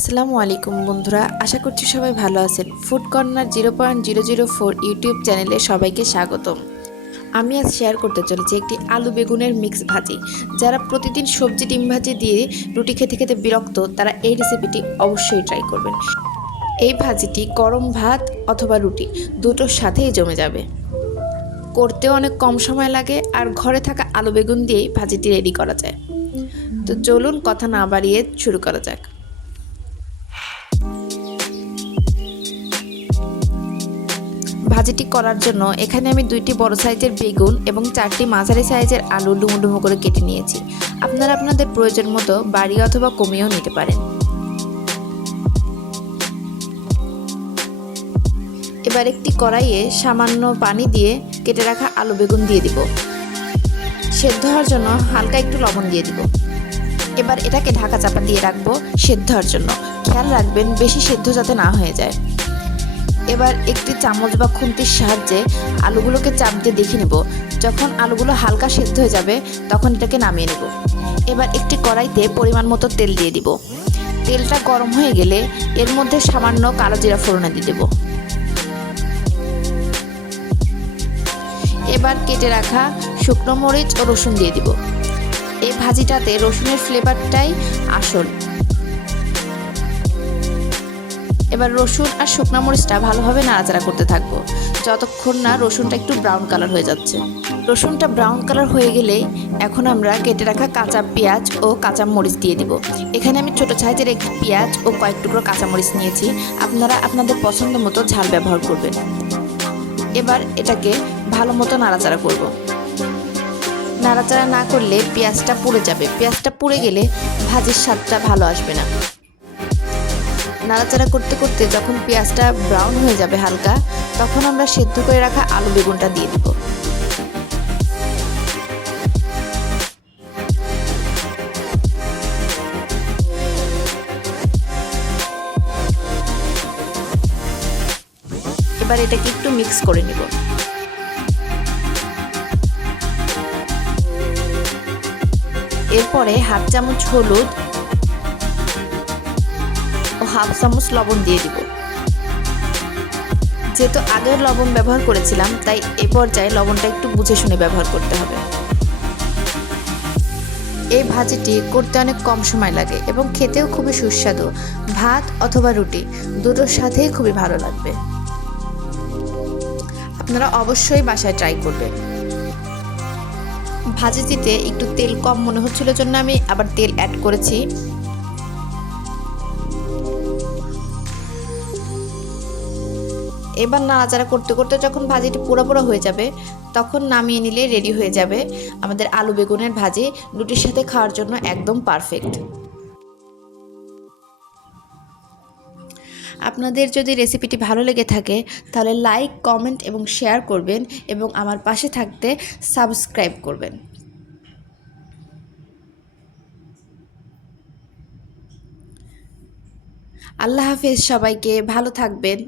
আসসালামু আলাইকুম বন্ধুরা, আশা করছি সবাই ভালো আছেন। ফুড কর্নার 0.004 ইউটিউব চ্যানেলে সবাইকে স্বাগতম। আমি আজ শেয়ার করতে চলেছি একটি আলু বেগুনের মিক্স ভাজি। যারা প্রতিদিন সবজি ডিম ভাজি দিয়ে রুটি খেতে খেতে বিরক্ত, তারা এই রেসিপিটি অবশ্যই ট্রাই করবেন। এই ভাজিটি গরম ভাত অথবা রুটি দুটোর সাথেই জমে যাবে। করতেও অনেক কম সময় লাগে, আর ঘরে থাকা আলু বেগুন দিয়েই ভাজিটি রেডি করা যায়। তো চলুন কথা না বাড়িয়ে শুরু করা যাক। ভাজিটি করার জন্য এখানে আমি 2টি বড় সাইজের বেগুন এবং 4টি মাঝারি সাইজের আলু ডুমো ডুমো করে কেটে নিয়েছি। আপনারা আপনাদের প্রয়োজন মতো বাড়িয়ে অথবা কমিয়েও নিতে পারেন। এবার একটি কড়াইয়ে সামান্য পানি দিয়ে কেটে রাখা আলু বেগুন দিয়ে দিব। সেদ্ধ হওয়ার জন্য হালকা একটু লবণ দিয়ে দিব। এবার এটাকে ঢাকা চাপা দিয়ে রাখবো সেদ্ধ হওয়ার জন্য। খেয়াল রাখবেন বেশি সেদ্ধ যাতে না হয়ে যায়। এবার একটি চামচ বা খুন্তির সাহায্যে আলুগুলোকে চাপ দিয়ে দেখে নেব। যখন আলুগুলো হালকা সেদ্ধ হয়ে যাবে তখন এটাকে নামিয়ে নেব। এবার একটি কড়াইতে পরিমাণ মতো তেল দিয়ে দিব। তেলটা গরম হয়ে গেলে এর মধ্যে সামান্য কালো জিরা ফোড়নে দিয়ে দেব। এবার কেটে রাখা শুকনো মরিচ ও রসুন দিয়ে দিব। এই ভাজিটাতে রসুনের ফ্লেভারটাই আসল। এবার রসুন আর শুকনো মরিচটা ভালোভাবে নাড়াচাড়া করতে থাকবো যতক্ষণ না রসুনটা একটু ব্রাউন কালার হয়ে যাচ্ছে। রসুনটা ব্রাউন কালার হয়ে গেলে এখন আমরা কেটে রাখা কাঁচা পেঁয়াজ ও কাঁচা মরিচ দিয়ে দিব। এখানে আমি ছোট সাইজের একটি পেঁয়াজ ও কয়েক টুকরো কাঁচা মরিচ নিয়েছি। আপনারা আপনাদের পছন্দ মতো ঝাল ব্যবহার করবেন। এবার এটাকে ভালো মতো নাড়াচাড়া করব। নাড়াচাড়া না করলে পেঁয়াজটা পুড়ে যাবে। পেঁয়াজটা পুড়ে গেলে ভাজির স্বাদটা ভালো আসবে না। নাড়াচাড়া করতে করতে যখন পেঁয়াজটা ব্রাউন হয়ে যাবে হালকা, তখন আমরা সেদ্ধ করে রাখা আলু বেগুনটা দিয়ে দিব। এবার এটাকে একটু মিক্স করে নিব। এরপরে হাফ চামচ হলুদ ও হাফ চামচ লবণ দিয়ে দিব। যেহেতু আগের লবণ ব্যবহার করেছিলাম, তাই এ পর্যায়ে লবণটা একটু বুঝে শুনে ব্যবহার করতে হবে। এই ভাজিটি করতে অনেক কম সময় লাগে এবং খেতেও খুবই সুস্বাদু। ভাত অথবা রুটি দুটোর সাথেই খুবই ভালো লাগবে। আপনারা অবশ্যই বাসায় ট্রাই করবেন। ভাজিটিতে একটু তেল কম মনে হচ্ছিল জন্য আমি আবার তেল অ্যাড করেছি। এবার নাড়াচাড়া করতে করতে যখন ভাজিটি পুরো হয়ে যাবে, তখন নামিয়ে নিলে রেডি হয়ে যাবে আমাদের আলু বেগুনের ভাজি। রুটির সাথে খাওয়ার জন্য একদম পারফেক্ট। আপনাদের যদি রেসিপিটি ভালো লেগে থাকে তাহলে লাইক, কমেন্ট এবং শেয়ার করবেন এবং আমার পাশে থাকতে সাবস্ক্রাইব করবেন। আল্লাহ হাফেজ, সবাইকে ভালো থাকবেন।